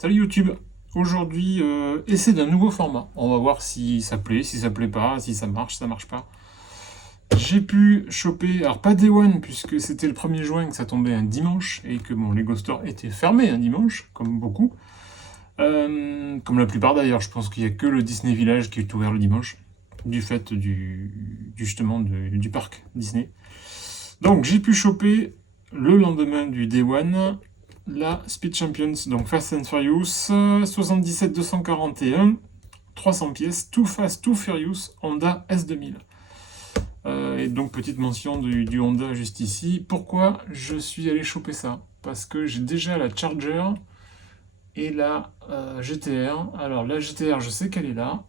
Salut YouTube. Aujourd'hui, essai d'un nouveau format. On va voir si ça plaît, si ça plaît pas, si ça marche pas. J'ai pu choper, alors pas Day One, puisque c'était le 1er juin que ça tombait un dimanche et que mon Lego Store était fermé un dimanche, comme beaucoup. Comme la plupart d'ailleurs, je pense qu'il n'y a que le Disney Village qui est ouvert le dimanche, du fait justement du parc Disney. Donc j'ai pu choper le lendemain du Day One la Speed Champions, donc Fast and Furious 77 241, 300 pièces, Too Fast, Too Furious, Honda S2000. Et donc petite mention du Honda juste ici. Pourquoi je suis allé choper ça? Parce que j'ai déjà la Charger et la GTR. Alors la GTR, je sais qu'elle est là.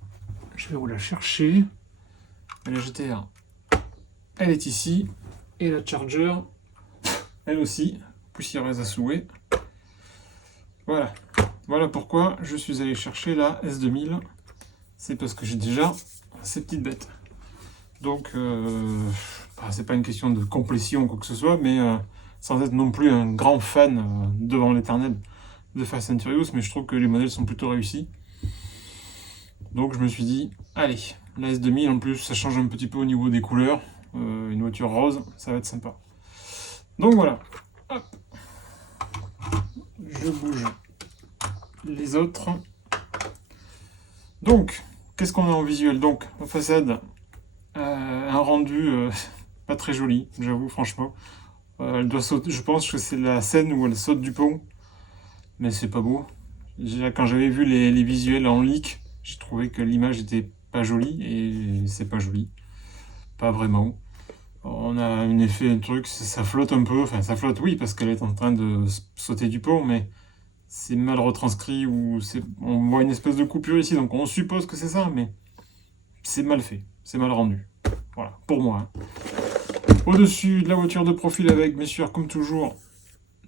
Je vais vous la chercher. La GTR, elle est ici. Et la Charger, elle aussi, poussiéreuse à souhait. Voilà. Voilà pourquoi je suis allé chercher la S2000. C'est parce que j'ai déjà ces petites bêtes. Donc, c'est pas une question de complétion ou quoi que ce soit, mais sans être non plus un grand fan devant l'éternel de Fast and Furious, mais je trouve que les modèles sont plutôt réussis. Donc je me suis dit, allez, la S2000 en plus, ça change un petit peu au niveau des couleurs. Une voiture rose, ça va être sympa. Donc voilà. Hop. Je bouge les autres. Donc, qu'est-ce qu'on a en visuel? Donc, en façade, un rendu pas très joli, j'avoue, franchement. Elle doit sauter, je pense que c'est la scène où elle saute du pont, mais c'est pas beau. Déjà, quand j'avais vu les visuels en leak, j'ai trouvé que l'image était pas jolie, et c'est pas joli. Pas vraiment. On a un effet, un truc, ça flotte un peu, enfin ça flotte, oui, parce qu'elle est en train de sauter du pont, mais c'est mal retranscrit, ou on voit une espèce de coupure ici, donc on suppose que c'est ça, mais c'est mal fait, c'est mal rendu. Voilà, pour moi. Au-dessus de la voiture de profil avec, bien sûr, comme toujours,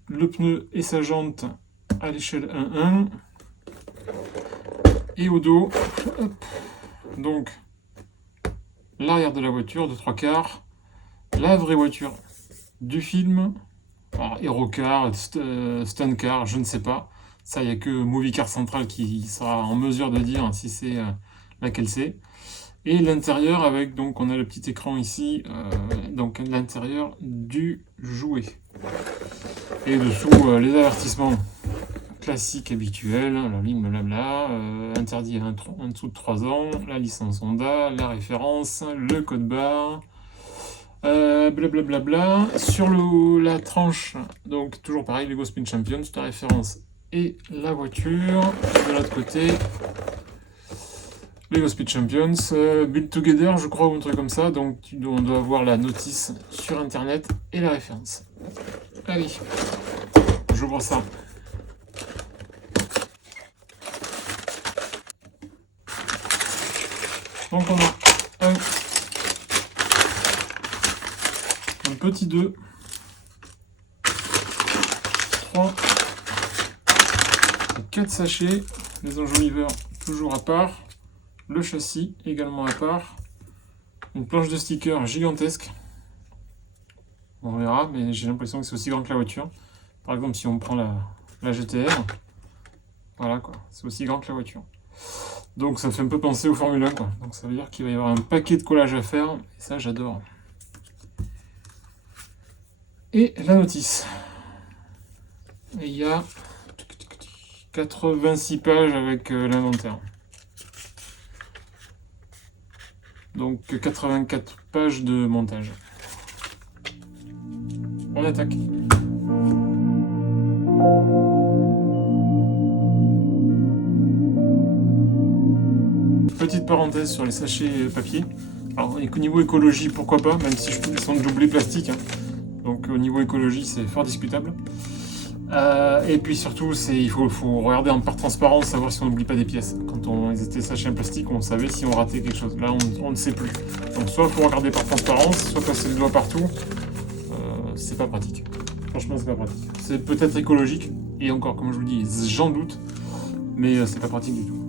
le pneu et sa jante à l'échelle 1-1. Et au dos, hop, donc l'arrière de la voiture de 3/4, la vraie voiture du film, alors Hero Car, Stunt Car, je ne sais pas. Ça, il n'y a que Movie Car Central qui sera en mesure de dire si c'est laquelle c'est. Et l'intérieur avec, donc on a le petit écran ici, donc l'intérieur du jouet. Et dessous, les avertissements classiques habituels, la ligne blabla, interdit en dessous de 3 ans, la licence Honda, la référence, le code barre, blablabla. Sur la tranche, donc toujours pareil, Lego Spin Champions, la référence et la voiture. De l'autre côté, Lego Speed Champions, Build Together, je crois, ou un truc comme ça. Donc, on doit avoir la notice sur internet et la référence. Allez, j'ouvre ça. Donc, on a un petit 2, 3, 4 sachets, les enjoliveurs toujours à part. Le châssis également à part, une planche de stickers gigantesque, on verra, mais j'ai l'impression que c'est aussi grand que la voiture. Par exemple, si on prend la GTR, voilà quoi, c'est aussi grand que la voiture. Donc ça fait un peu penser au Formule 1 quoi. Donc ça veut dire qu'il va y avoir un paquet de collage à faire, et ça j'adore. Et la notice. Et il y a 86 pages avec l'inventaire. Donc 84 pages de montage. On attaque. Petite parenthèse sur les sachets papier. Alors au niveau écologie, pourquoi pas, même si je trouve qu'ils sont doublés plastique. Hein. Donc au niveau écologie, c'est fort discutable. Et puis surtout, il faut regarder en part transparence, savoir si on n'oublie pas des pièces. Quand ils étaient sachets en plastique, on savait si on ratait quelque chose. Là, on ne sait plus. Donc soit il faut regarder par transparence, soit passer le doigt partout. C'est pas pratique. Franchement, c'est pas pratique. C'est peut-être écologique, et encore, comme je vous dis, j'en doute, mais c'est pas pratique du tout.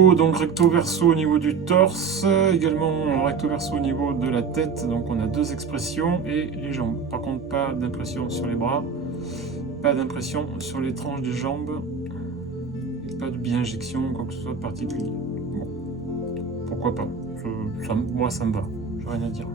niveau, donc recto verso au niveau du torse, également recto verso au niveau de la tête, donc on a 2 expressions, et les jambes. Par contre, pas d'impression sur les bras, pas d'impression sur les tranches des jambes, et pas de bi-injection, quoi que ce soit de particulier. Bon, pourquoi pas, moi ça me va, j'ai rien à dire.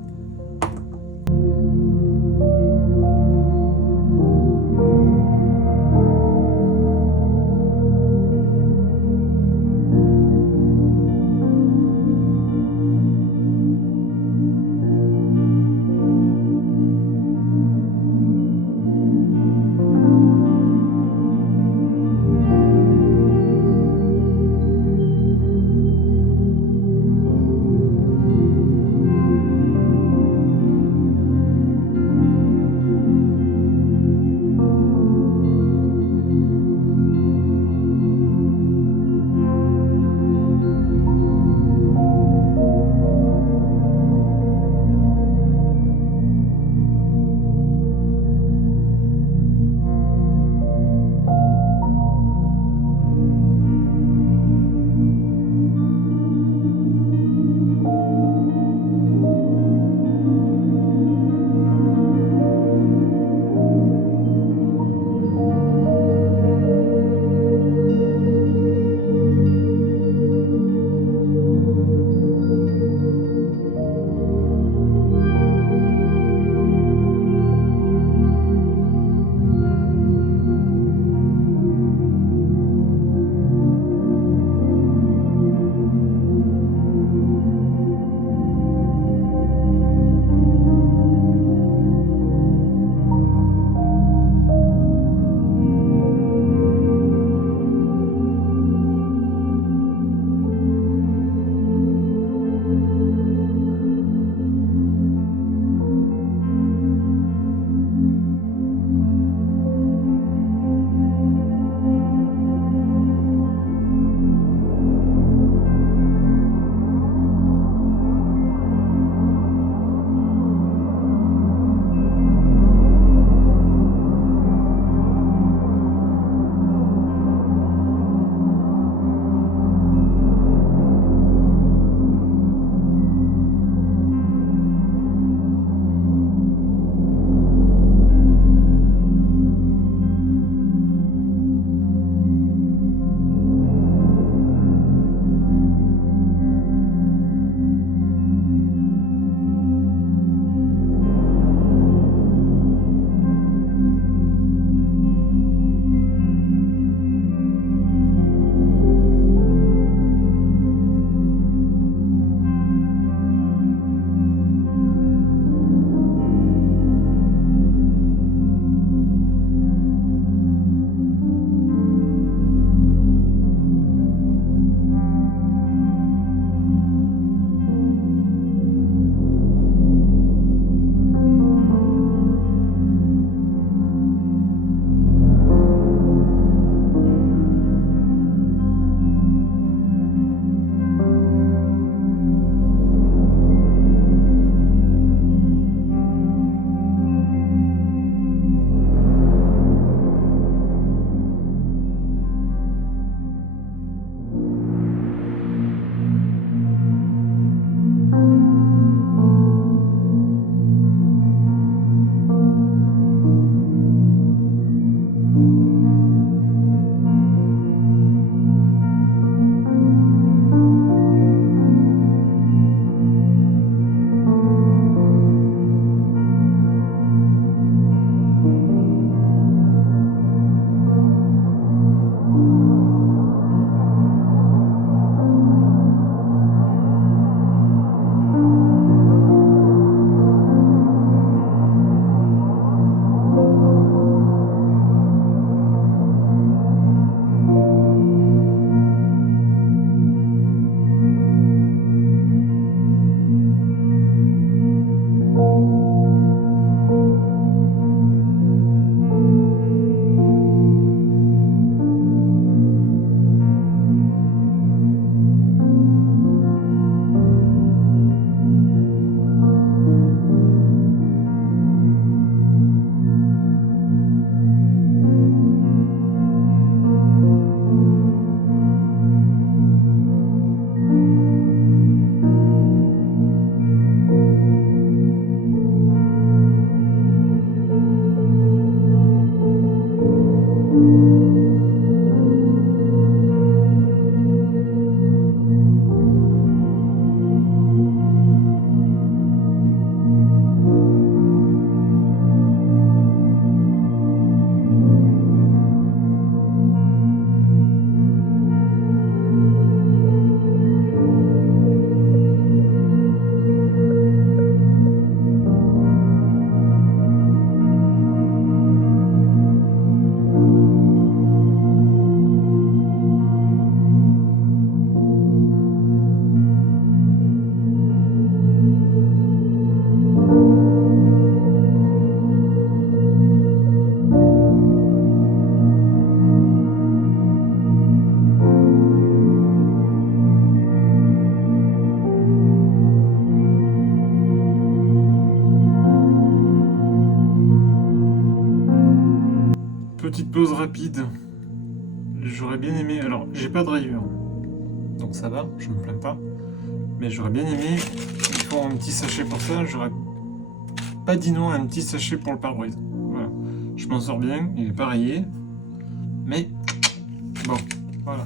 petite pause rapide. J'aurais bien aimé... Alors, j'ai pas de driver. Donc ça va, je me plains pas. Mais j'aurais bien aimé... Il faut un petit sachet pour ça. J'aurais pas dit non à un petit sachet pour le pare-brise. Voilà. Je m'en sors bien, il est pas rayé. Mais... Bon, voilà.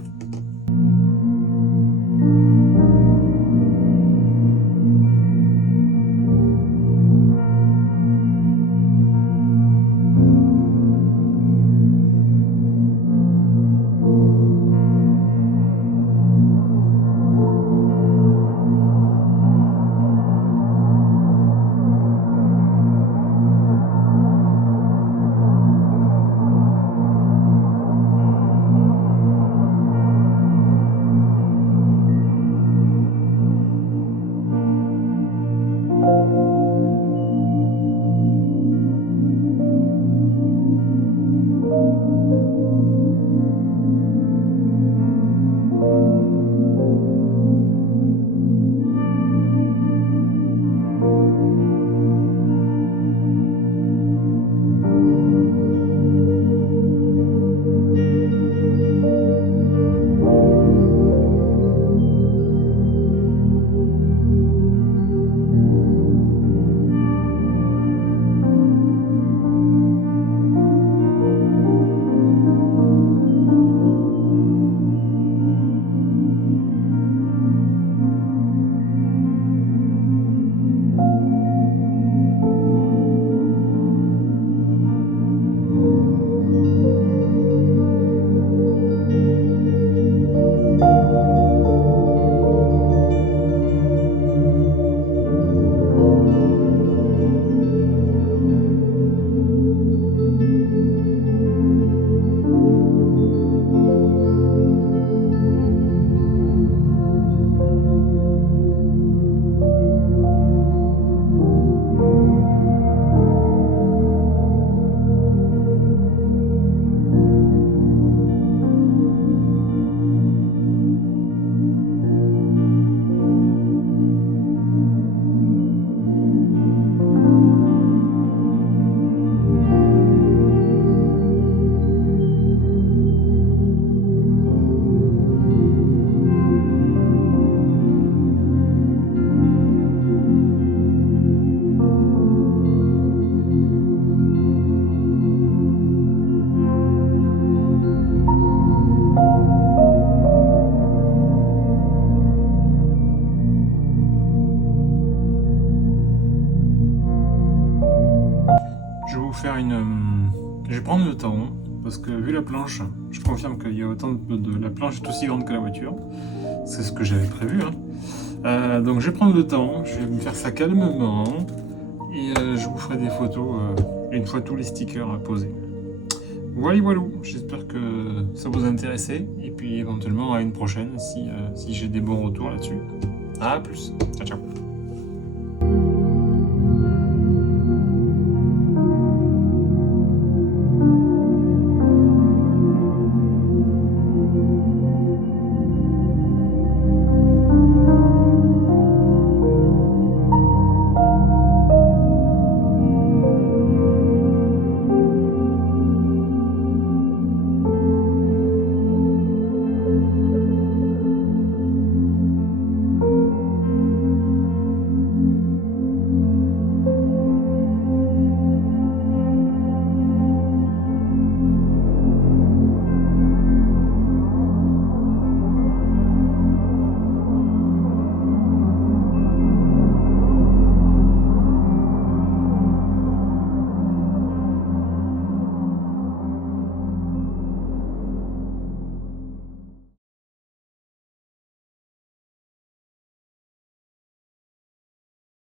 Faire une... Je vais prendre le temps, parce que vu la planche, je confirme qu'il y a autant de... La planche est aussi grande que la voiture. C'est ce que j'avais prévu. Hein. Donc je vais prendre le temps, je vais me faire ça calmement. Et je vous ferai des photos une fois tous les stickers posés. Voilà, voilà. J'espère que ça vous a intéressé. Et puis éventuellement à une prochaine si j'ai des bons retours là-dessus. À plus. Ciao, ciao.